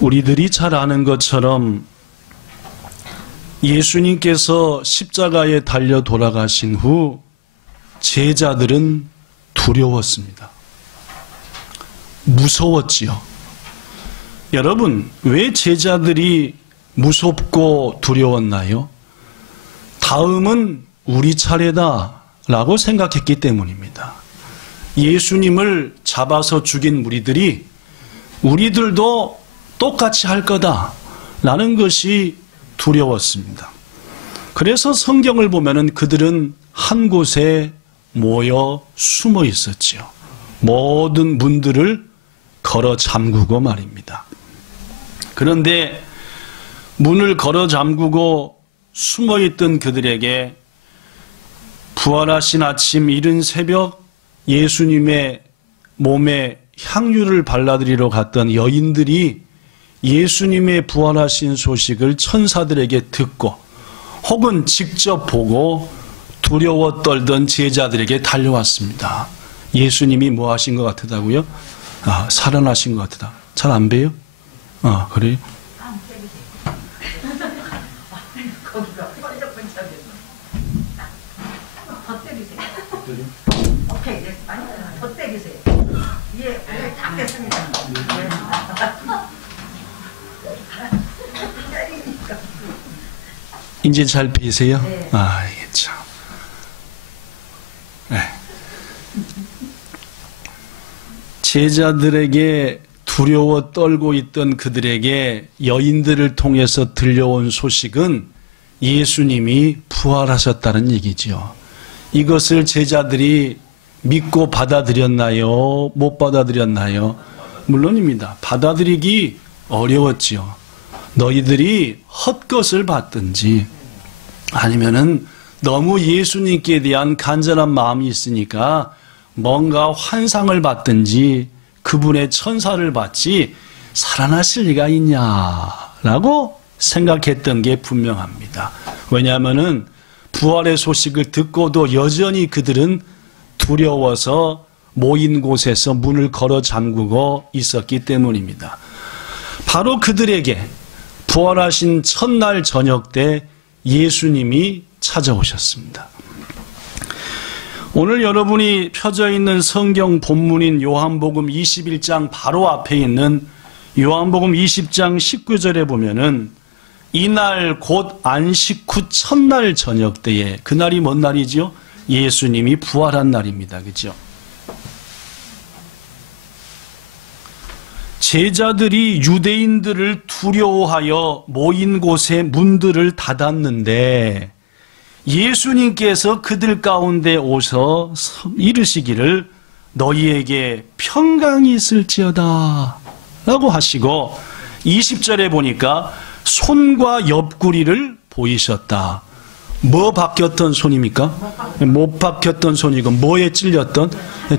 우리들이 잘 아는 것처럼 예수님께서 십자가에 달려 돌아가신 후 제자들은 두려웠습니다. 무서웠지요. 여러분, 왜 제자들이 무섭고 두려웠나요? 다음은 우리 차례다라고 생각했기 때문입니다. 예수님을 잡아서 죽인 무리들이 우리들도 똑같이 할 거다라는 것이 두려웠습니다. 그래서 성경을 보면은 그들은 한 곳에 모여 숨어 있었지요. 모든 문들을 걸어 잠그고 말입니다. 그런데 문을 걸어 잠그고 숨어 있던 그들에게 부활하신 아침 이른 새벽 예수님의 몸에 향유를 발라드리러 갔던 여인들이 예수님의 부활하신 소식을 천사들에게 듣고 혹은 직접 보고 두려워 떨던 제자들에게 달려왔습니다. 예수님이 뭐 하신 것 같다고요? 살아나신 것 같다. 잘 안 봬요? 그래요? 이제 잘 뵈세요? 네. 이게 참. 네. 제자들에게 두려워 떨고 있던 그들에게 여인들을 통해서 들려온 소식은 예수님이 부활하셨다는 얘기죠. 이것을 제자들이 믿고 받아들였나요? 못 받아들였나요? 물론입니다. 받아들이기 어려웠지요. 너희들이 헛것을 받든지 아니면은 너무 예수님께 대한 간절한 마음이 있으니까 뭔가 환상을 받든지 그분의 천사를 받지 살아나실 리가 있냐라고 생각했던 게 분명합니다. 왜냐하면은 부활의 소식을 듣고도 여전히 그들은 두려워서 모인 곳에서 문을 걸어 잠그고 있었기 때문입니다. 바로 그들에게 부활하신 첫날 저녁 때 예수님이 찾아오셨습니다. 오늘 여러분이 펴져 있는 성경 본문인 요한복음 21장 바로 앞에 있는 요한복음 20장 19절에 보면은 이날 곧 안식 후 첫날 저녁 때에, 그날이 뭔 날이죠? 예수님이 부활한 날입니다. 그렇죠? 제자들이 유대인들을 두려워하여 모인 곳에 문들을 닫았는데 예수님께서 그들 가운데 오셔 이르시기를 너희에게 평강이 있을지어다 라고 하시고 20절에 보니까 손과 옆구리를 보이셨다. 뭐 박혔던 손입니까? 못 박혔던 손이고 뭐에 찔렸던?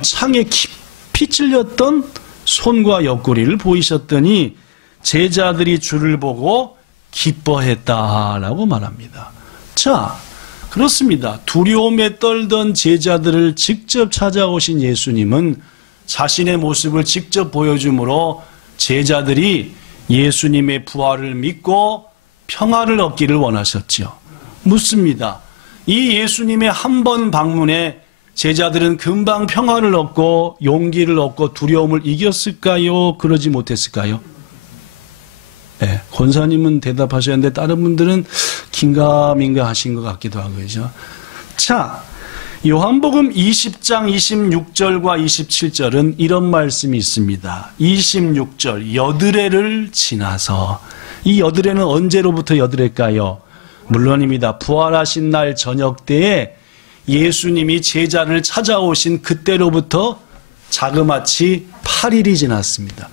창에 깊이 찔렸던 손과 옆구리를 보이셨더니 제자들이 주를 보고 기뻐했다라고 말합니다. 자, 그렇습니다. 두려움에 떨던 제자들을 직접 찾아오신 예수님은 자신의 모습을 직접 보여줌으로 제자들이 예수님의 부활을 믿고 평화를 얻기를 원하셨죠. 묻습니다. 이 예수님의 한 번 방문에 제자들은 금방 평화를 얻고 용기를 얻고 두려움을 이겼을까요? 그러지 못했을까요? 네, 권사님은 대답하셨는데 다른 분들은 긴가민가 하신 것 같기도 하고요. 자, 요한복음 20장 26절과 27절은 이런 말씀이 있습니다. 26절, 여드레를 지나서. 이 여드레는 언제로부터 여드레일까요? 물론입니다. 부활하신 날 저녁 때에 예수님이 제자를 찾아오신 그때로부터 자그마치 8일이 지났습니다.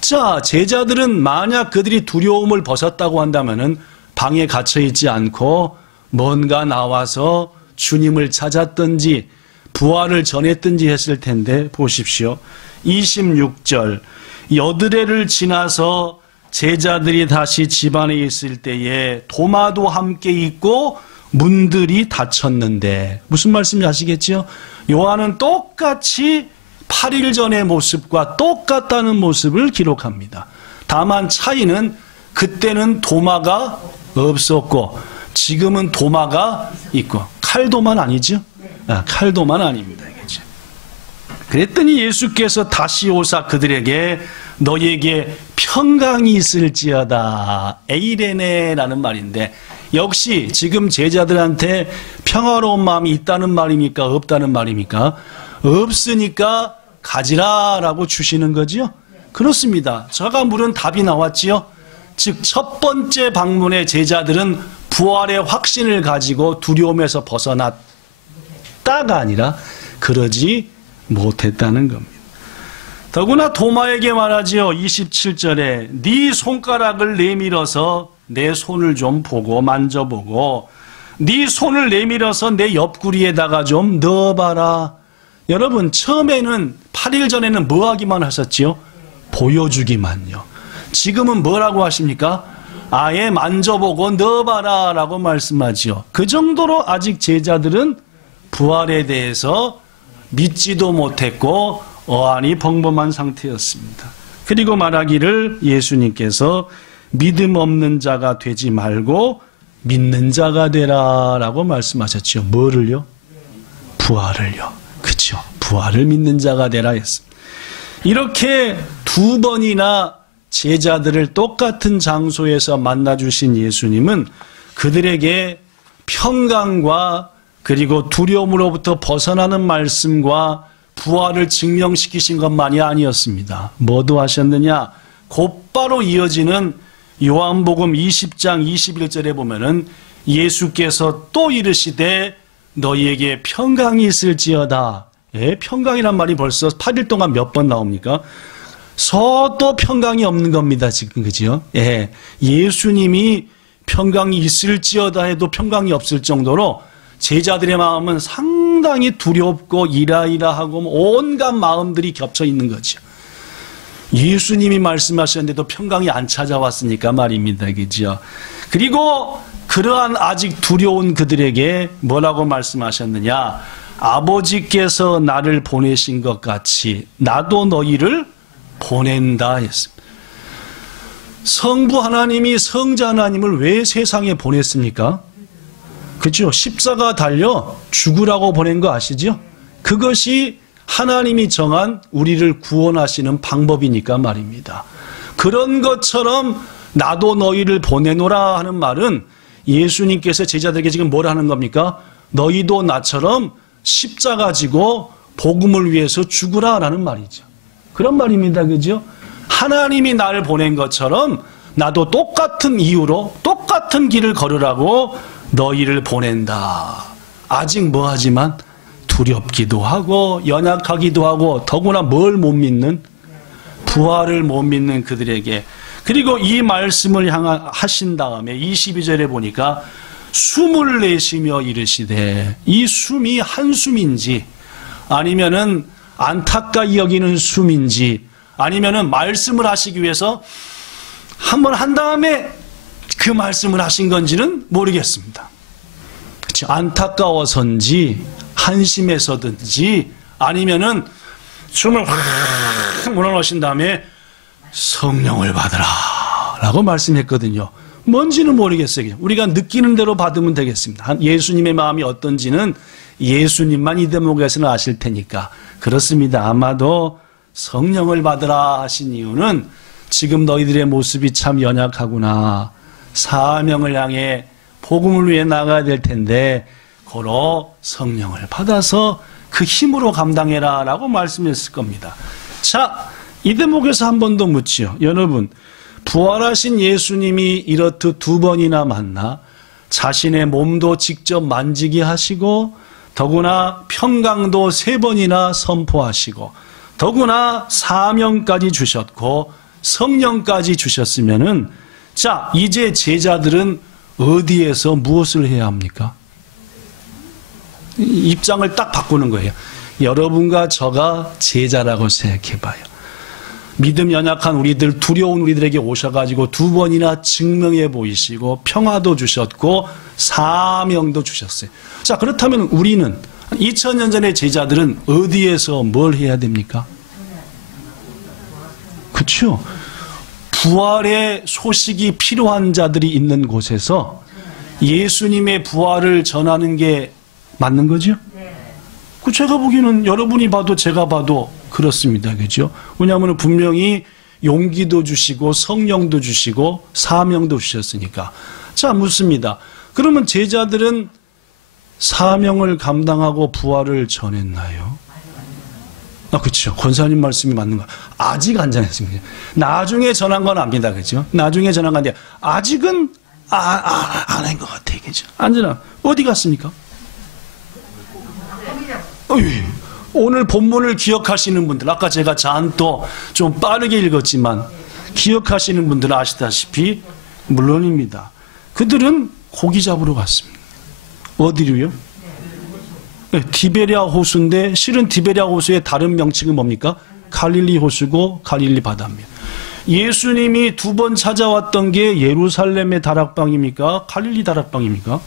자, 제자들은 만약 그들이 두려움을 벗었다고 한다면은 방에 갇혀 있지 않고 뭔가 나와서 주님을 찾았든지 부활을 전했든지 했을 텐데 보십시오. 26절, 여드레를 지나서 제자들이 다시 집안에 있을 때에 도마도 함께 있고 문들이 닫혔는데, 무슨 말씀인지 아시겠죠? 요한은 똑같이 8일 전의 모습과 똑같다는 모습을 기록합니다. 다만 차이는 그때는 도마가 없었고 지금은 도마가 있고 칼도만 아니죠? 칼도만 아닙니다. 그렇죠? 그랬더니 예수께서 다시 오사 그들에게 너희에게 평강이 있을지어다. 에이레네라는 말인데 역시 지금 제자들한테 평화로운 마음이 있다는 말입니까? 없다는 말입니까? 없으니까 가지라라고 주시는 거지요? 그렇습니다. 저가 물은 답이 나왔지요? 즉 첫 번째 방문의 제자들은 부활의 확신을 가지고 두려움에서 벗어났다가 아니라 그러지 못했다는 겁니다. 더구나 도마에게 말하지요. 27절에 네 손가락을 내밀어서 내 손을 좀 보고 만져보고 네 손을 내밀어서 내 옆구리에다가 좀 넣어봐라. 여러분 처음에는 8일 전에는 뭐 하기만 하셨지요? 보여주기만요. 지금은 뭐라고 하십니까? 아예 만져보고 넣어봐라 라고 말씀하지요. 그 정도로 아직 제자들은 부활에 대해서 믿지도 못했고 어안이 벙벙한 상태였습니다. 그리고 말하기를 예수님께서 믿음 없는 자가 되지 말고 믿는 자가 되라 라고 말씀하셨죠. 뭐를요? 부활을요. 그렇죠. 부활을 믿는 자가 되라 했습니다. 이렇게 두 번이나 제자들을 똑같은 장소에서 만나주신 예수님은 그들에게 평강과 그리고 두려움으로부터 벗어나는 말씀과 부활을 증명시키신 것만이 아니었습니다. 뭐도 하셨느냐? 곧바로 이어지는 요한복음 20장 21절에 보면은 예수께서 또 이르시되 너희에게 평강이 있을지어다. 예, 평강이란 말이 벌써 8일 동안 몇 번 나옵니까? 서도 평강이 없는 겁니다. 지금 그죠? 예, 예수님이 평강이 있을지어다 해도 평강이 없을 정도로 제자들의 마음은 상당히 두렵고 이라이라하고 온갖 마음들이 겹쳐 있는 거죠. 예수님이 말씀하셨는데도 평강이 안 찾아왔으니까 말입니다. 그죠? 그리고 그러한 아직 두려운 그들에게 뭐라고 말씀하셨느냐? 아버지께서 나를 보내신 것 같이 나도 너희를 보낸다 했습니다. 성부 하나님이 성자 하나님을 왜 세상에 보냈습니까? 그렇죠. 십자가 달려 죽으라고 보낸 거 아시죠? 그것이 하나님이 정한 우리를 구원하시는 방법이니까 말입니다. 그런 것처럼 나도 너희를 보내노라 하는 말은 예수님께서 제자들에게 지금 뭘 하는 겁니까? 너희도 나처럼 십자가 지고 복음을 위해서 죽으라라는 말이죠. 그런 말입니다. 그죠? 하나님이 나를 보낸 것처럼 나도 똑같은 이유로 똑같은 길을 걸으라고 너희를 보낸다. 아직 뭐하지만 두렵기도 하고 연약하기도 하고 더구나 뭘 못 믿는? 부활을 못 믿는 그들에게. 그리고 이 말씀을 하신 다음에 22절에 보니까 숨을 내쉬며 이르시되 이 숨이 한숨인지 아니면은 안타까이 여기는 숨인지 아니면은 말씀을 하시기 위해서 한번 한 다음에 그 말씀을 하신 건지는 모르겠습니다. 그렇죠? 안타까워서인지 한심해서든지 아니면은 숨을 확 몰아넣으신 다음에 성령을 받으라 라고 말씀했거든요. 뭔지는 모르겠어요. 우리가 느끼는 대로 받으면 되겠습니다. 예수님의 마음이 어떤지는 예수님만 이 대목에서는 아실 테니까. 그렇습니다. 아마도 성령을 받으라 하신 이유는 지금 너희들의 모습이 참 연약하구나. 사명을 향해 복음을 위해 나가야 될 텐데 고로 성령을 받아서 그 힘으로 감당해라 라고 말씀했을 겁니다. 자, 이 대목에서 한 번 더 묻지요. 여러분, 부활하신 예수님이 이렇듯 두 번이나 만나 자신의 몸도 직접 만지게 하시고 더구나 평강도 세 번이나 선포하시고 더구나 사명까지 주셨고 성령까지 주셨으면은 자, 이제 제자들은 어디에서 무엇을 해야 합니까? 입장을 딱 바꾸는 거예요. 여러분과 저가 제자라고 생각해봐요. 믿음 연약한 우리들, 두려운 우리들에게 오셔가지고 두 번이나 증명해 보이시고 평화도 주셨고 사명도 주셨어요. 자, 그렇다면 우리는 2000년 전의 제자들은 어디에서 뭘 해야 됩니까? 그렇죠? 부활의 소식이 필요한 자들이 있는 곳에서 예수님의 부활을 전하는 게 맞는 거죠? 그 제가 보기에는 여러분이 봐도 제가 봐도 그렇습니다. 그죠? 왜냐하면 분명히 용기도 주시고 성령도 주시고 사명도 주셨으니까. 자, 묻습니다. 그러면 제자들은 사명을 감당하고 부활을 전했나요? 그렇죠. 권사님 말씀이 맞는 거. 아직 안 전했습니다. 나중에 전한 건 압니다. 그죠? 나중에 전한 건데 아직은 안 한 것 같아요. 그죠? 안전아, 어디 갔습니까? 오늘 본문을 기억하시는 분들, 아까 제가 잔또 좀 빠르게 읽었지만 기억하시는 분들은 아시다시피 물론입니다. 그들은 고기 잡으러 갔습니다. 어디로요? 네, 디베랴 호수인데 실은 디베랴 호수의 다른 명칭은 뭡니까? 갈릴리 호수고 갈릴리 바다입니다. 예수님이 두 번 찾아왔던 게 예루살렘의 다락방입니까? 갈릴리 다락방입니까?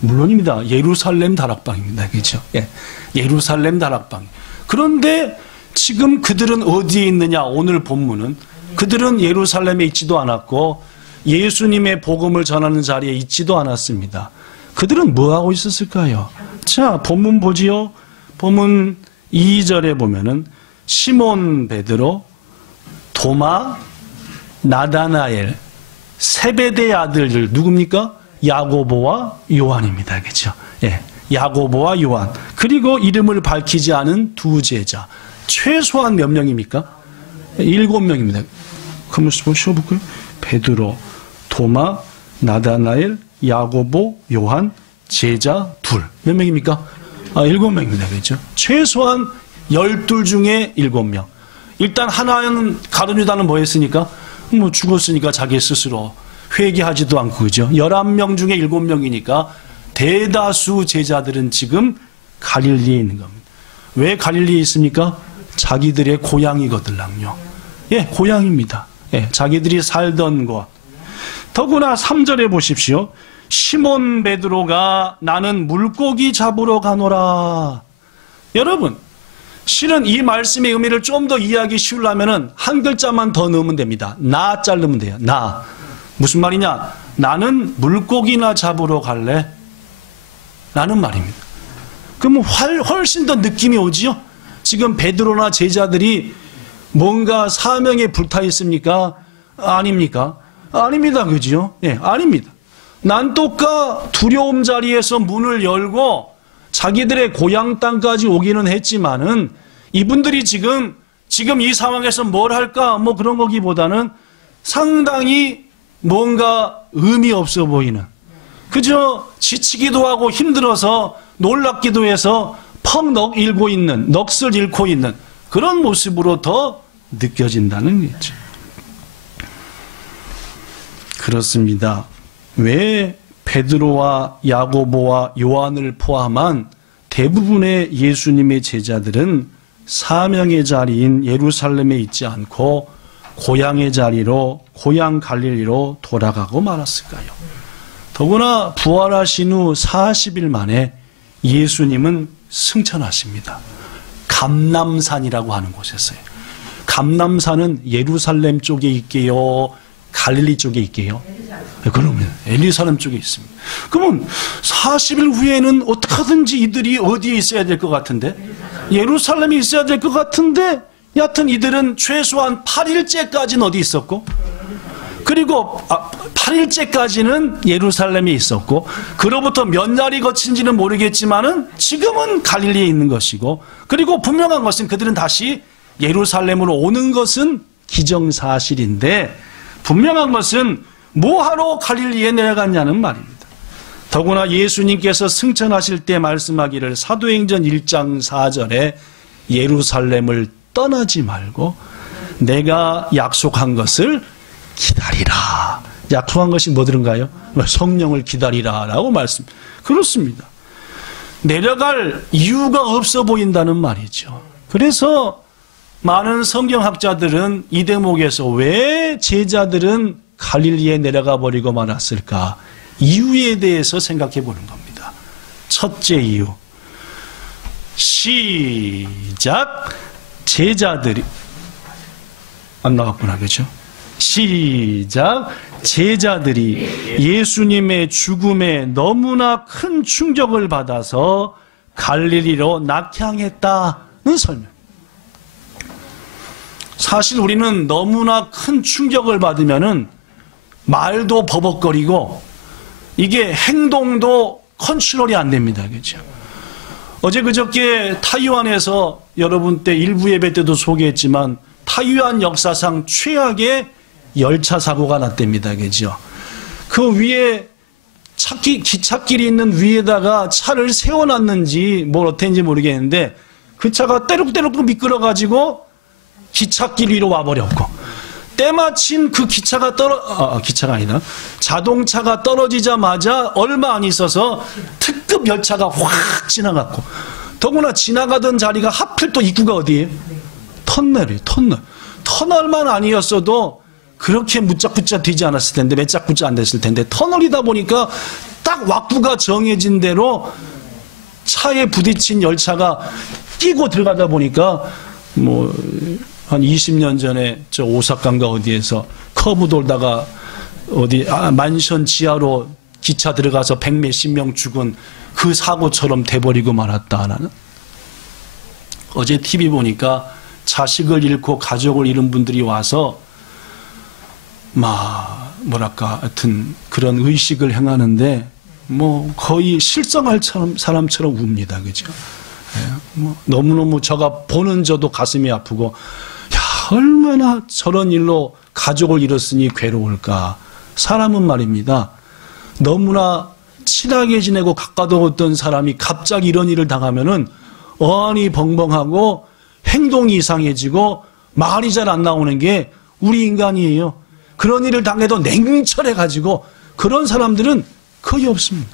물론입니다. 예루살렘 다락방입니다. 그렇죠? 예. 예루살렘 다락방. 그런데 지금 그들은 어디에 있느냐? 오늘 본문은 그들은 예루살렘에 있지도 않았고 예수님의 복음을 전하는 자리에 있지도 않았습니다. 그들은 뭐 하고 있었을까요? 자, 본문 보지요. 본문 2절에 보면은 시몬 베드로, 도마, 나다나엘, 세베대의 아들들 누굽니까? 야고보와 요한입니다. 그렇죠? 예. 야고보와 요한. 그리고 이름을 밝히지 않은 두 제자. 최소한 몇 명입니까? 7명입니다. 그러면 쉬어볼까요? 베드로, 도마, 나다나엘, 야고보, 요한, 제자 둘. 몇 명입니까? 7명입니다. 그렇죠? 최소한 12 중에 7명. 일단 하나는 가룟유다는 뭐 했으니까? 뭐 죽었으니까 자기 스스로 회개하지도 않고, 그죠? 11명 중에 7명이니까 대다수 제자들은 지금 갈릴리에 있는 겁니다. 왜 갈릴리에 있습니까? 자기들의 고향이거든요. 예, 고향입니다. 예, 자기들이 살던 곳. 더구나 3절에 보십시오. 시몬 베드로가 나는 물고기 잡으러 가노라. 여러분, 실은 이 말씀의 의미를 좀 더 이해하기 쉬우려면 한 글자만 더 넣으면 됩니다. 나 자르면 돼요. 나. 무슨 말이냐? 나는 물고기나 잡으러 갈래? 라는 말입니다. 그러면 훨씬 더 느낌이 오지요? 지금 베드로나 제자들이 뭔가 사명에 불타 있습니까? 아닙니까? 아닙니다. 그죠? 예, 아닙니다. 난또까 두려움 자리에서 문을 열고 자기들의 고향 땅까지 오기는 했지만은 이분들이 지금 이 상황에서 뭘 할까? 뭐 그런 거기보다는 상당히 뭔가 의미 없어 보이는, 그저 지치기도 하고 힘들어서 놀랍기도 해서 펑 잃고 있는, 넋을 잃고 있는 그런 모습으로 더 느껴진다는 거죠. 그렇습니다. 왜 베드로와 야고보와 요한을 포함한 대부분의 예수님의 제자들은 사명의 자리인 예루살렘에 있지 않고 고향의 자리로, 고향 갈릴리로 돌아가고 말았을까요? 더구나 부활하신 후 40일 만에 예수님은 승천하십니다. 감람산이라고 하는 곳에서요. 감람산은 예루살렘 쪽에 있게요? 갈릴리 쪽에 있게요? 그러면 예루살렘 쪽에 있습니다. 그러면 40일 후에는 어떻게 하든지 이들이 어디에 있어야 될 것 같은데? 예루살렘에 있어야 될 것 같은데 여하튼 이들은 최소한 8일째까지는 어디 있었고, 그리고 8일째까지는 예루살렘에 있었고, 그로부터 몇 날이 거친지는 모르겠지만은 지금은 갈릴리에 있는 것이고, 그리고 분명한 것은 그들은 다시 예루살렘으로 오는 것은 기정사실인데, 분명한 것은 뭐하러 갈릴리에 내려갔냐는 말입니다. 더구나 예수님께서 승천하실 때 말씀하기를 사도행전 1장 4절에 예루살렘을 떠나지 말고 내가 약속한 것을 기다리라. 약속한 것이 뭐들은가요? 성령을 기다리라 라고 말씀. 그렇습니다. 내려갈 이유가 없어 보인다는 말이죠. 그래서 많은 성경학자들은 이 대목에서 왜 제자들은 갈릴리에 내려가 버리고 말았을까? 이유에 대해서 생각해 보는 겁니다. 첫째 이유. 시작. 제자들이 안 나왔구나, 그렇죠? 시작. 제자들이 예수님의 죽음에 너무나 큰 충격을 받아서 갈릴리로 낙향했다는 설명. 사실 우리는 너무나 큰 충격을 받으면은 말도 버벅거리고 이게 행동도 컨트롤이 안 됩니다. 그죠? 어제 그저께 타이완에서 여러분 때 일부 예배 때도 소개했지만 타이완 역사상 최악의 열차 사고가 났답니다. 그죠? 그 위에 기찻길이 있는 위에다가 차를 세워놨는지 뭘 어땠는지 모르겠는데 그 차가 때룩때룩 미끄러가지고 기찻길 위로 와버렸고 때마침 그 기차가 아니다. 자동차가 떨어지자마자 얼마 안 있어서 특급 열차가 확 지나갔고 더구나 지나가던 자리가 하필 또 입구가 어디예요? 터널이에요. 터널만 아니었어도 그렇게 무짝붙자 되지 않았을 텐데 몇 짝붙자 안 됐을 텐데 터널이다 보니까 딱 왁구가 정해진 대로 차에 부딪힌 열차가 끼고 들어가다 보니까 뭐 한 20년 전에 저 오사카인가 어디에서 커브 돌다가 어디 만션 지하로 기차 들어가서 100몇십 명 죽은 그 사고처럼 돼버리고 말았다는. 어제 TV 보니까 자식을 잃고 가족을 잃은 분들이 와서 뭐랄까 하여튼 그런 의식을 행하는데 뭐 거의 실성할 사람처럼 웁니다. 그죠? 뭐 너무너무 저가 보는 저도 가슴이 아프고 얼마나 저런 일로 가족을 잃었으니 괴로울까. 사람은 말입니다. 너무나 친하게 지내고 가까웠던 사람이 갑자기 이런 일을 당하면은 어안이 벙벙하고 행동이 이상해지고 말이 잘 안 나오는 게 우리 인간이에요. 그런 일을 당해도 냉철해가지고 그런 사람들은 거의 없습니다.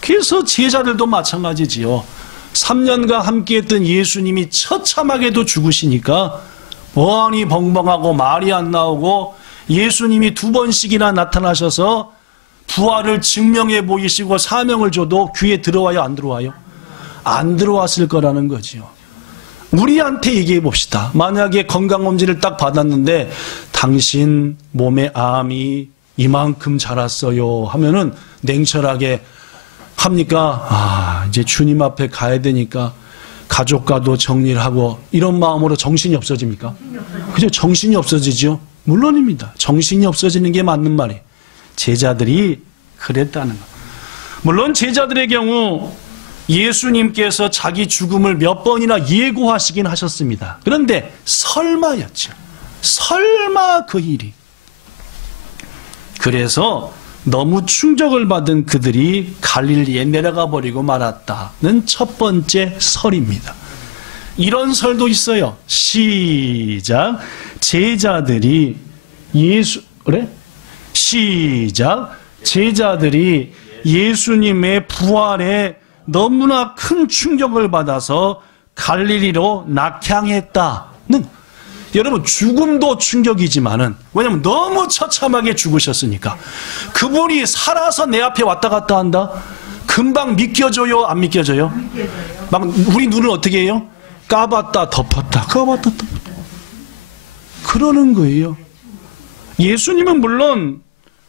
그래서 제자들도 마찬가지지요. 3년간 함께했던 예수님이 처참하게도 죽으시니까 어안이 벙벙하고 말이 안 나오고 예수님이 2번씩이나 나타나셔서 부활을 증명해 보이시고 사명을 줘도 귀에 들어와요? 안 들어와요? 안 들어왔을 거라는 거지요. 우리한테 얘기해 봅시다. 만약에 건강검진을 딱 받았는데 당신 몸에 암이 이만큼 자랐어요 하면은 냉철하게 합니까? 이제 주님 앞에 가야 되니까 가족과도 정리를 하고 이런 마음으로 정신이 없어집니까? 그죠? 정신이 없어지죠? 물론입니다. 정신이 없어지는 게 맞는 말이에요. 제자들이 그랬다는 거. 물론 제자들의 경우 예수님께서 자기 죽음을 몇 번이나 예고하시긴 하셨습니다. 그런데 설마였죠. 설마 그 일이. 그래서 너무 충격을 받은 그들이 갈릴리에 내려가 버리고 말았다는 첫 번째 설입니다. 이런 설도 있어요. 시작. 제자들이 제자들이 예수님의 부활에 너무나 큰 충격을 받아서 갈릴리로 낙향했다는. 여러분 죽음도 충격이지만은 왜냐면 너무 처참하게 죽으셨으니까. 그분이 살아서 내 앞에 왔다 갔다 한다? 금방 믿겨져요? 안 믿겨져요? 막 우리 눈을 어떻게 해요? 까봤다 덮었다 까봤다 덮었다 그러는 거예요. 예수님은 물론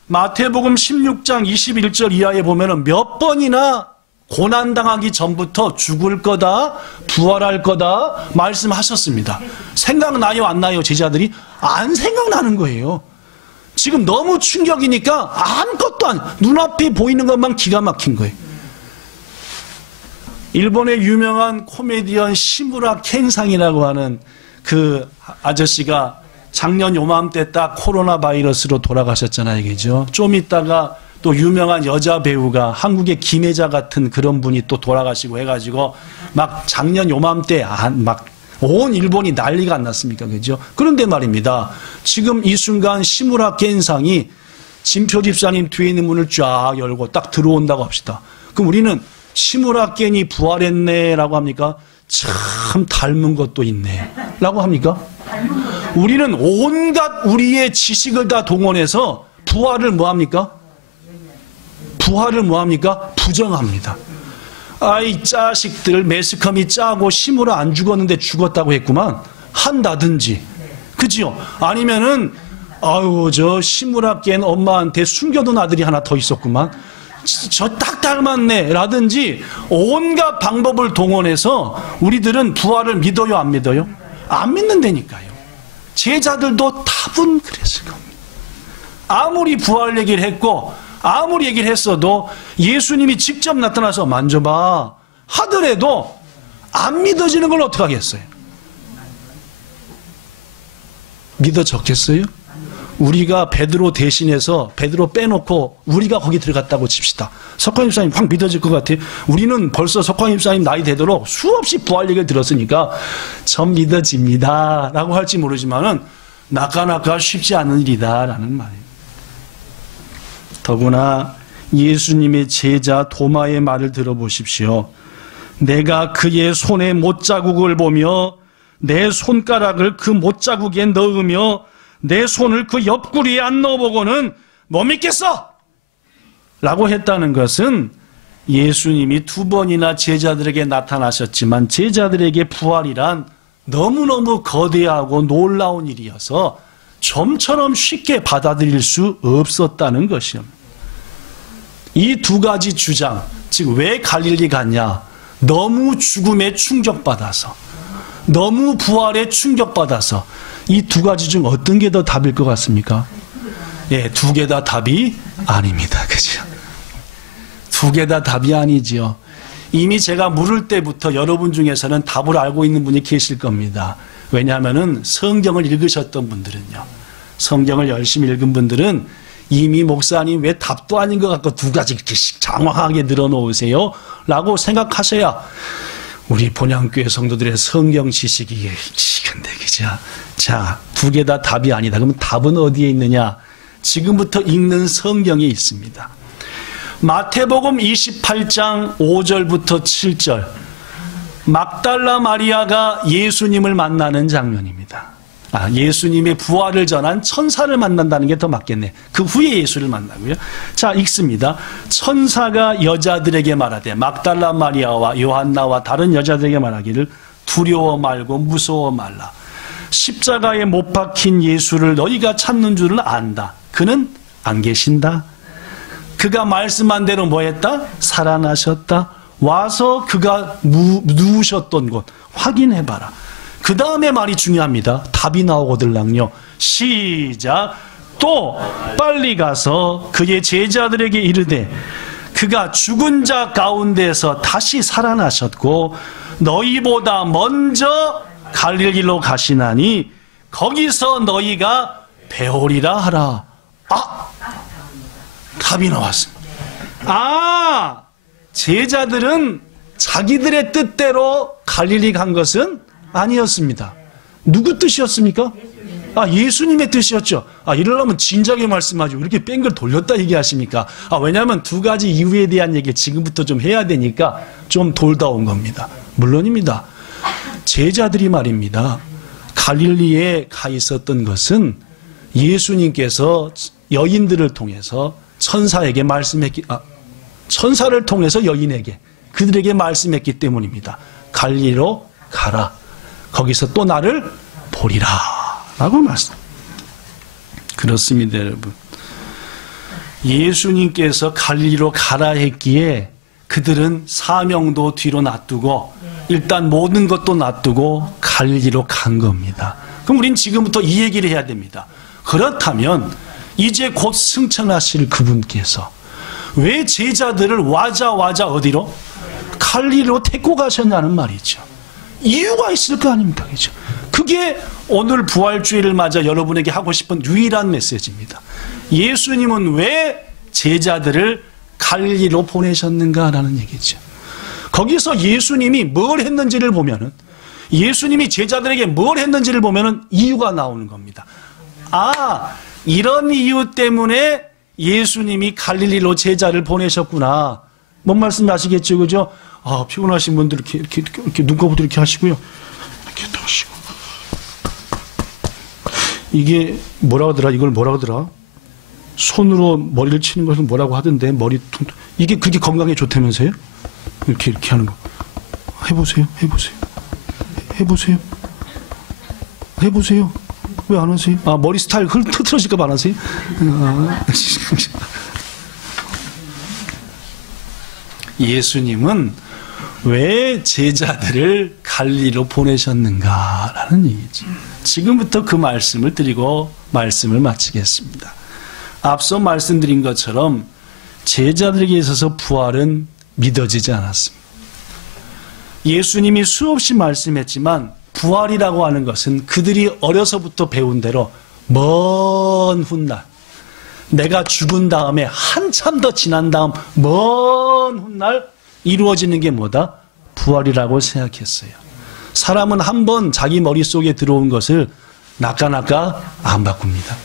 마태복음 16장 21절 이하에 보면은 몇 번이나 고난당하기 전부터 죽을 거다, 부활할 거다 말씀하셨습니다. 생각나요, 안 나요, 제자들이? 안 생각나는 거예요. 지금 너무 충격이니까 아무것도 눈앞에 보이는 것만 기가 막힌 거예요. 일본의 유명한 코미디언 시무라 켄상이라고 하는 그 아저씨가 작년 요맘때 딱 코로나 바이러스로 돌아가셨잖아요, 그죠? 좀 있다가 또 유명한 여자 배우가 한국의 김혜자 같은 그런 분이 또 돌아가시고 해가지고 막 작년 요맘때 막 온 일본이 난리가 안 났습니까? 그죠? 그런데 말입니다. 지금 이 순간 시무라 겐상이 진표 집사님 뒤에 있는 문을 쫙 열고 딱 들어온다고 합시다. 그럼 우리는 시무라 겐이 부활했네 라고 합니까? 참 닮은 것도 있네 라고 합니까? 우리는 온갖 우리의 지식을 다 동원해서 부활을 뭐합니까? 부정합니다. 아이 자식들 매스컴이 짜고 시무라 안 죽었는데 죽었다고 했구만 한다든지, 그지요? 아니면은 아유, 저 시무라 깬 엄마한테 숨겨둔 아들이 하나 더 있었구만. 저 딱 닮았네. 라든지 온갖 방법을 동원해서 우리들은 부활을 믿어요, 안 믿어요? 안 믿는다니까요. 제자들도 답은 그랬을 겁니다. 아무리 부활 얘기를 했고 아무리 얘기를 했어도 예수님이 직접 나타나서 만져봐 하더라도 안 믿어지는 걸 어떻게 하겠어요? 믿어졌겠어요? 우리가 베드로 대신해서 베드로 빼놓고 우리가 거기 들어갔다고 칩시다. 석광 집사님 확 믿어질 것 같아요. 우리는 벌써 석광 집사님 나이 되도록 수없이 부활 얘기를 들었으니까 전 믿어집니다 라고 할지 모르지만은 나까나까 쉽지 않은 일이다 라는 말이에요. 더구나 예수님의 제자 도마의 말을 들어보십시오. 내가 그의 손에 못자국을 보며 내 손가락을 그 못자국에 넣으며 내 손을 그 옆구리에 안 넣어보고는 못 믿겠어! 라고 했다는 것은 예수님이 2번이나 제자들에게 나타나셨지만 제자들에게 부활이란 너무너무 거대하고 놀라운 일이어서 좀처럼 쉽게 받아들일 수 없었다는 것이요. 이 2가지 주장, 즉 왜 갈릴리 갔냐? 너무 죽음에 충격받아서, 너무 부활에 충격받아서 이 2가지 중 어떤 게 더 답일 것 같습니까? 예, 2개 다 답이 아닙니다. 그죠? 2개 다 답이 아니지요. 이미 제가 물을 때부터 여러분 중에서는 답을 알고 있는 분이 계실 겁니다. 왜냐하면은 성경을 읽으셨던 분들은요. 성경을 열심히 읽은 분들은 이미 목사님 왜 답도 아닌 것 같고 2가지 이렇게 장황하게 늘어놓으세요? 라고 생각하셔야 우리 본향교회 성도들의 성경 지식이 시간대 그죠? 자, 2개 다 답이 아니다. 그러면 답은 어디에 있느냐? 지금부터 읽는 성경에 있습니다. 마태복음 28장 5절부터 7절. 막달라 마리아가 예수님을 만나는 장면입니다. 예수님의 부활을 전한 천사를 만난다는 게 더 맞겠네. 그 후에 예수를 만나고요. 자, 읽습니다. 천사가 여자들에게 말하되, 막달라 마리아와 요한나와 다른 여자들에게 말하기를 두려워 말고 무서워 말라. 십자가에 못 박힌 예수를 너희가 찾는 줄은 안다. 그는 안 계신다. 그가 말씀한 대로 뭐 했다? 살아나셨다. 와서 그가 누우셨던 곳 확인해봐라. 그 다음에 말이 중요합니다. 답이 나오거들랑요. 시작. 또 빨리 가서 그의 제자들에게 이르되 그가 죽은 자 가운데서 다시 살아나셨고 너희보다 먼저 갈릴리로 가시나니 거기서 너희가 배우리라 하라. 답이 나왔습니다. 제자들은 자기들의 뜻대로 갈릴리 간 것은 아니었습니다. 누구 뜻이었습니까? 예수님의 뜻이었죠. 이러려면 진작에 말씀하죠. 이렇게 뺑글 돌렸다 얘기하십니까? 왜냐하면 2가지 이유에 대한 얘기를 지금부터 좀 해야 되니까 좀 돌다 온 겁니다. 물론입니다. 제자들이 말입니다. 갈릴리에 가 있었던 것은 예수님께서 여인들을 통해서 천사에게 천사를 통해서 여인에게 그들에게 말씀했기 때문입니다. 갈릴리로 가라. 거기서 또 나를 보리라 라고 말씀. 그렇습니다, 여러분. 예수님께서 갈릴리로 가라 했기에 그들은 사명도 뒤로 놔두고 일단 모든 것도 놔두고 갈릴리로 간 겁니다. 그럼 우린 지금부터 이 얘기를 해야 됩니다. 그렇다면 이제 곧 승천하실 그분께서 왜 제자들을 와자 어디로? 갈릴리로 데리고 가셨냐는 말이죠. 이유가 있을 거 아닙니까? 그죠? 그게 오늘 부활주의를 맞아 여러분에게 하고 싶은 유일한 메시지입니다. 예수님은 왜 제자들을 갈릴리로 보내셨는가라는 얘기죠. 거기서 예수님이 뭘 했는지를 보면은, 예수님이 제자들에게 뭘 했는지를 보면은 이유가 나오는 겁니다. 이런 이유 때문에 예수님이 갈릴리로 제자를 보내셨구나. 뭔 말씀 아시겠죠? 그죠? 피곤하신 분들 이렇게 눈꺼부터 이렇게 하시고요. 이렇게 하시고. 이게 뭐라고 하더라? 이걸 뭐라고 하더라? 손으로 머리를 치는 것을 뭐라고 하던데, 이게 그렇게 건강에 좋다면서요? 이렇게 하는 거. 해보세요. 왜 안 하세요? 아, 머리 스타일 흐트러질까 봐 안 하세요? 예수님은 왜 제자들을 갈릴리로 보내셨는가라는 얘기죠. 지금부터 그 말씀을 드리고 말씀을 마치겠습니다. 앞서 말씀드린 것처럼 제자들에게 있어서 부활은 믿어지지 않았습니다. 예수님이 수없이 말씀했지만 부활이라고 하는 것은 그들이 어려서부터 배운 대로 먼 훗날, 내가 죽은 다음에 한참 더 지난 다음 먼 훗날 이루어지는 게 뭐다? 부활이라고 생각했어요. 사람은 한번 자기 머릿속에 들어온 것을 나까나까 안 바꿉니다.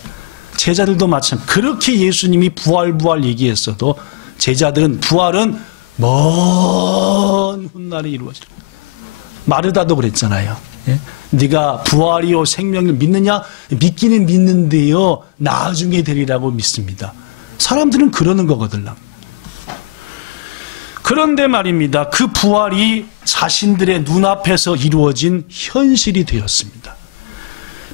제자들도 마찬가지. 그렇게 예수님이 부활 얘기했어도 제자들은 부활은 먼 훗날에 이루어지는. 마르다도 그랬잖아요. 예? 네가 부활이요 생명을 믿느냐? 믿기는 믿는데요 나중에 되리라고 믿습니다. 사람들은 그러는 거거든요. 그런데 말입니다. 그 부활이 자신들의 눈앞에서 이루어진 현실이 되었습니다.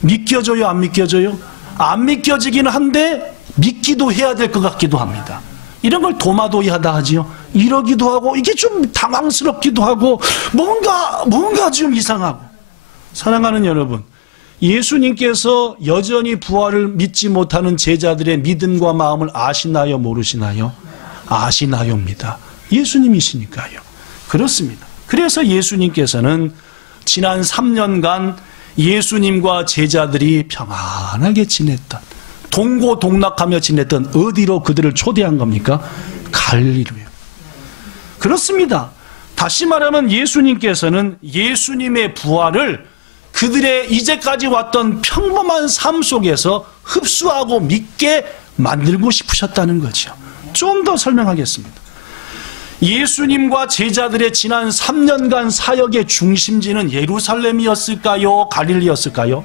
믿겨져요? 안 믿겨져요? 안 믿겨지긴 한데 믿기도 해야 될 것 같기도 합니다. 이런 걸 도마도이하다 하지요. 이러기도 하고 이게 좀 당황스럽기도 하고 뭔가 좀 이상하고. 사랑하는 여러분, 예수님께서 여전히 부활을 믿지 못하는 제자들의 믿음과 마음을 아시나요? 모르시나요? 아시나요입니다. 예수님이시니까요. 그렇습니다. 그래서 예수님께서는 지난 3년간 예수님과 제자들이 평안하게 지냈던, 동고동락하며 지냈던 어디로 그들을 초대한 겁니까? 갈릴리로요. 그렇습니다. 다시 말하면 예수님께서는 예수님의 부활을 그들의 이제까지 왔던 평범한 삶 속에서 흡수하고 믿게 만들고 싶으셨다는 거죠. 좀 더 설명하겠습니다. 예수님과 제자들의 지난 3년간 사역의 중심지는 예루살렘이었을까요? 갈릴리였을까요?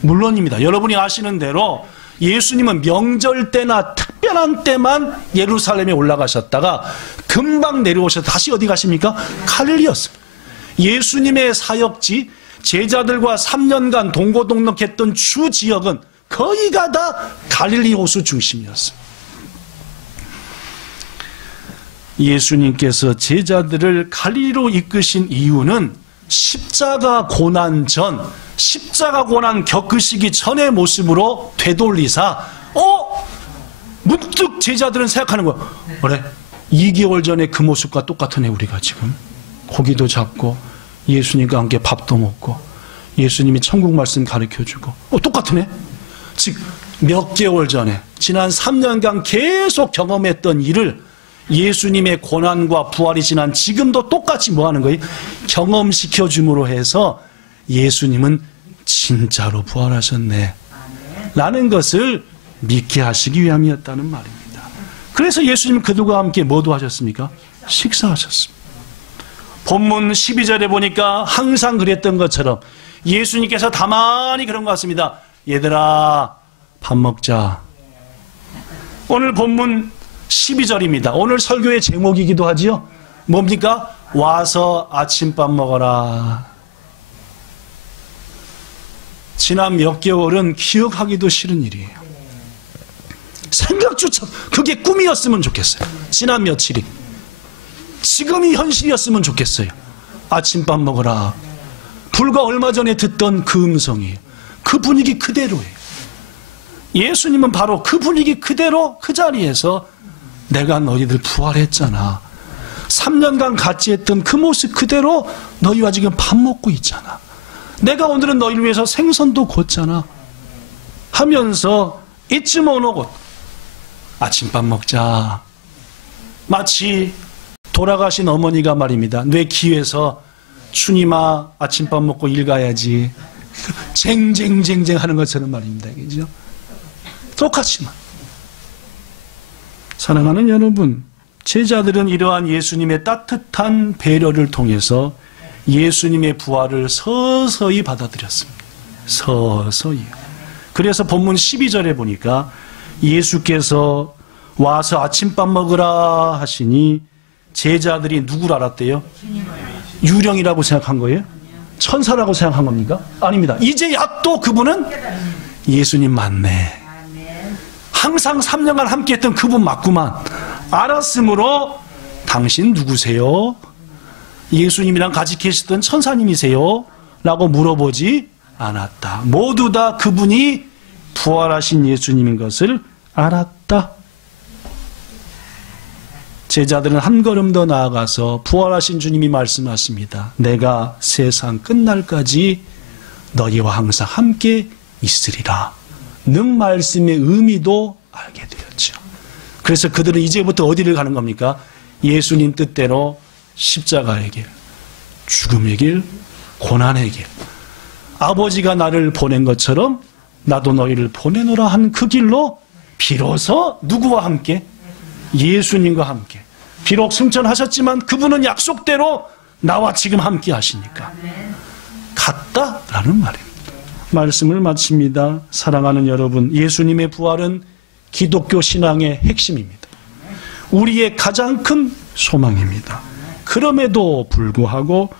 물론입니다. 여러분이 아시는 대로 예수님은 명절 때나 특별한 때만 예루살렘에 올라가셨다가 금방 내려오셔서 다시 어디 가십니까? 갈릴리였어요. 예수님의 사역지, 제자들과 3년간 동고동락했던 주 지역은 거의가 다 갈릴리 호수 중심이었어요. 예수님께서 제자들을 갈릴리로 이끄신 이유는 십자가 고난 전, 십자가 고난 겪으시기 전의 모습으로 되돌리사 문득 제자들은 생각하는 거야. 그래, 2개월 전에 그 모습과 똑같으네. 우리가 지금 고기도 잡고 예수님과 함께 밥도 먹고 예수님이 천국 말씀 가르쳐주고 똑같으네. 즉 몇 개월 전에 지난 3년간 계속 경험했던 일을 예수님의 고난과 부활이 지난 지금도 똑같이 뭐 하는 거예요? 경험시켜 줌으로 해서 예수님은 진짜로 부활하셨네 라는 것을 믿게 하시기 위함이었다는 말입니다. 그래서 예수님은 그들과 함께 뭐도 하셨습니까? 식사하셨습니다. 본문 12절에 보니까 항상 그랬던 것처럼 예수님께서 다만히 그런 것 같습니다. 얘들아 밥 먹자. 오늘 본문 12절입니다. 오늘 설교의 제목이기도 하지요. 뭡니까? 와서 아침밥 먹어라. 지난 몇 개월은 기억하기도 싫은 일이에요. 생각조차 그게 꿈이었으면 좋겠어요. 지난 며칠이. 지금이 현실이었으면 좋겠어요. 아침밥 먹어라. 불과 얼마 전에 듣던 그 음성이에요. 그 분위기 그대로예요. 예수님은 바로 그 분위기 그대로 그 자리에서 내가 너희들 부활했잖아. 3년간 같이 했던 그 모습 그대로 너희와 지금 밥 먹고 있잖아. 내가 오늘은 너희를 위해서 생선도 굽잖아 하면서 이쯤 오고 아침밥 먹자. 마치 돌아가신 어머니가 말입니다. 내 귀에서 주님아 아침밥 먹고 일 가야지 쟁쟁쟁쟁 하는 것처럼 말입니다. 그죠? 똑같지만 사랑하는 여러분, 제자들은 이러한 예수님의 따뜻한 배려를 통해서 예수님의 부활을 서서히 받아들였습니다. 서서히. 그래서 본문 12절에 보니까 예수께서 와서 아침밥 먹으라 하시니 제자들이 누구를 알았대요? 유령이라고 생각한 거예요? 천사라고 생각한 겁니까? 아닙니다. 이제야 또 그분은 예수님 맞네. 항상 3년간 함께했던 그분 맞구만. 알았으므로 당신 누구세요? 예수님이랑 같이 계셨던 천사님이세요? 라고 물어보지 않았다. 모두 다 그분이 부활하신 예수님인 것을 알았다. 제자들은 한 걸음 더 나아가서 부활하신 주님이 말씀하십니다. 내가 세상 끝날까지 너희와 항상 함께 있으리라. 는 말씀의 의미도 알게 되었죠. 그래서 그들은 이제부터 어디를 가는 겁니까? 예수님 뜻대로 십자가의 길, 죽음의 길, 고난의 길. 아버지가 나를 보낸 것처럼 나도 너희를 보내노라 한 그 길로 비로소 누구와 함께? 예수님과 함께. 비록 승천하셨지만 그분은 약속대로 나와 지금 함께 하시니까 같다라는 말입니다. 말씀을 마칩니다. 사랑하는 여러분, 예수님의 부활은 기독교 신앙의 핵심입니다. 우리의 가장 큰 소망입니다. 그럼에도 불구하고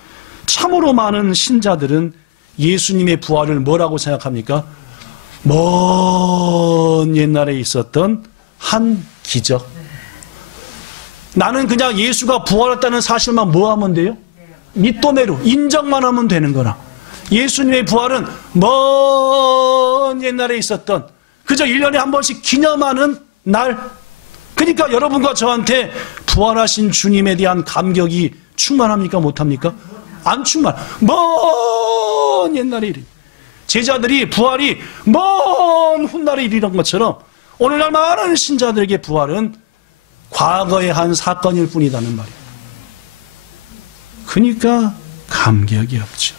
참으로 많은 신자들은 예수님의 부활을 뭐라고 생각합니까? 먼 옛날에 있었던 한 기적. 나는 그냥 예수가 부활했다는 사실만 뭐 하면 돼요? 믿도매로 인정만 하면 되는 거라. 예수님의 부활은 먼 옛날에 있었던 그저 1년에 한 번씩 기념하는 날. 그러니까 여러분과 저한테 부활하신 주님에 대한 감격이 충만합니까? 못합니까? 안 충만. 먼 옛날의 일이. 제자들이 부활이 먼 훗날의 일이란 것처럼 오늘날 많은 신자들에게 부활은 과거의 한 사건일 뿐이라는 말이에요. 그러니까 감격이 없죠.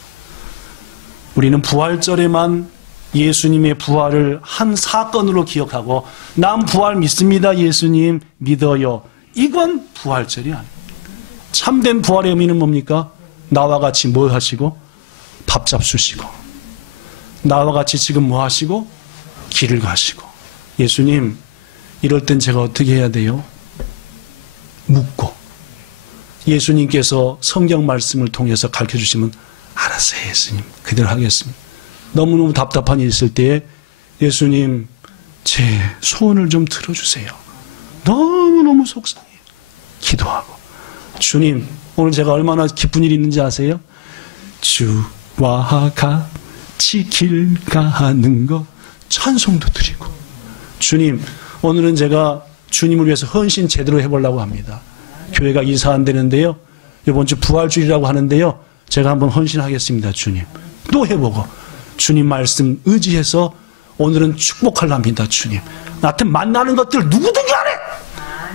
우리는 부활절에만 예수님의 부활을 한 사건으로 기억하고 난 부활 믿습니다. 예수님 믿어요. 이건 부활절이 아니에요. 참된 부활의 의미는 뭡니까? 나와 같이 뭐 하시고? 밥 잡수시고 나와 같이 지금 뭐 하시고? 길을 가시고. 예수님 이럴 땐 제가 어떻게 해야 돼요? 묻고 예수님께서 성경 말씀을 통해서 가르쳐주시면 알았어요 예수님 그대로 하겠습니다. 너무너무 답답한 일 있을 때에 예수님 제 소원을 좀 들어주세요. 너무너무 속상해요. 기도하고 주님 오늘 제가 얼마나 기쁜 일이 있는지 아세요? 주와 같이 길 가는 것 찬송도 드리고 주님 오늘은 제가 주님을 위해서 헌신 제대로 해보려고 합니다. 교회가 이사 안 되는데요. 이번 주 부활주일이라고 하는데요. 제가 한번 헌신하겠습니다. 주님. 또 해보고 주님 말씀 의지해서 오늘은 축복하려 합니다. 주님. 나한테 만나는 것들 누구든 간에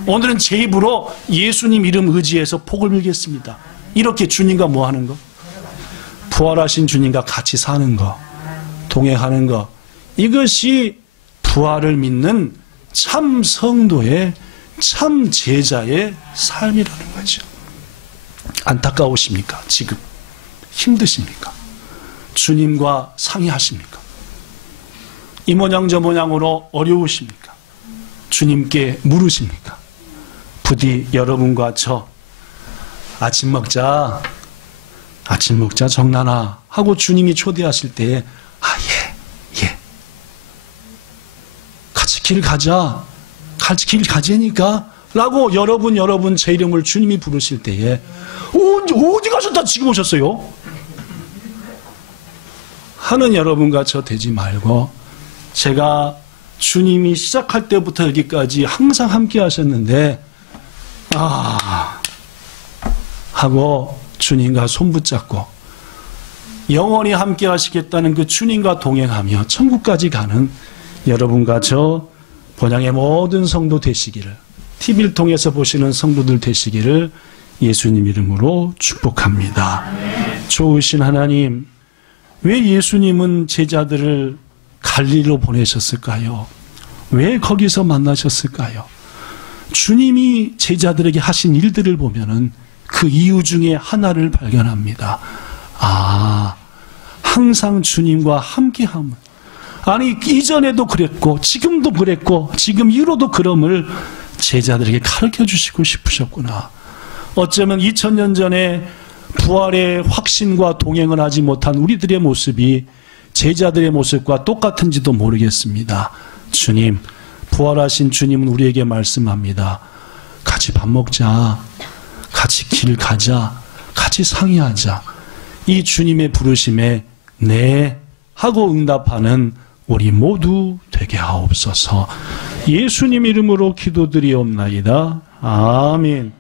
오늘은 제 입으로 예수님 이름 의지해서 복을 빌겠습니다. 이렇게 주님과 뭐 하는 거? 부활하신 주님과 같이 사는 거, 동행하는 거. 이것이 부활을 믿는 참 성도의 참 제자의 삶이라는 거죠. 안타까우십니까? 지금 힘드십니까? 주님과 상의하십니까? 이 모양 저 모양으로 어려우십니까? 주님께 물으십니까? 부디 여러분과 저 아침 먹자 정란아 하고 주님이 초대하실 때에 예 같이 길 가자 같이 길 가자니까 라고 여러분 제 이름을 주님이 부르실 때에 어디 가셨다 지금 오셨어요? 하는 여러분과 저 되지 말고 제가 주님이 시작할 때부터 여기까지 항상 함께 하셨는데 하고 주님과 손붙잡고 영원히 함께 하시겠다는 그 주님과 동행하며 천국까지 가는 여러분과 저 본향의 모든 성도 되시기를 TV를 통해서 보시는 성도들 되시기를 예수님 이름으로 축복합니다. 좋으신 하나님, 왜 예수님은 제자들을 갈릴리로 보내셨을까요? 왜 거기서 만나셨을까요? 주님이 제자들에게 하신 일들을 보면은 그 이유 중에 하나를 발견합니다. 항상 주님과 함께함을. 아니 이전에도 그랬고 지금도 그랬고 지금 이후로도 그럼을 제자들에게 가르쳐 주시고 싶으셨구나. 어쩌면 2000년 전에 부활의 확신과 동행을 하지 못한 우리들의 모습이 제자들의 모습과 똑같은지도 모르겠습니다. 주님, 부활하신 주님은 우리에게 말씀합니다. 같이 밥 먹자. 같이 길 가자. 같이 상의하자. 이 주님의 부르심에 네 하고 응답하는 우리 모두 되게 하옵소서. 예수님 이름으로 기도드리옵나이다. 아멘.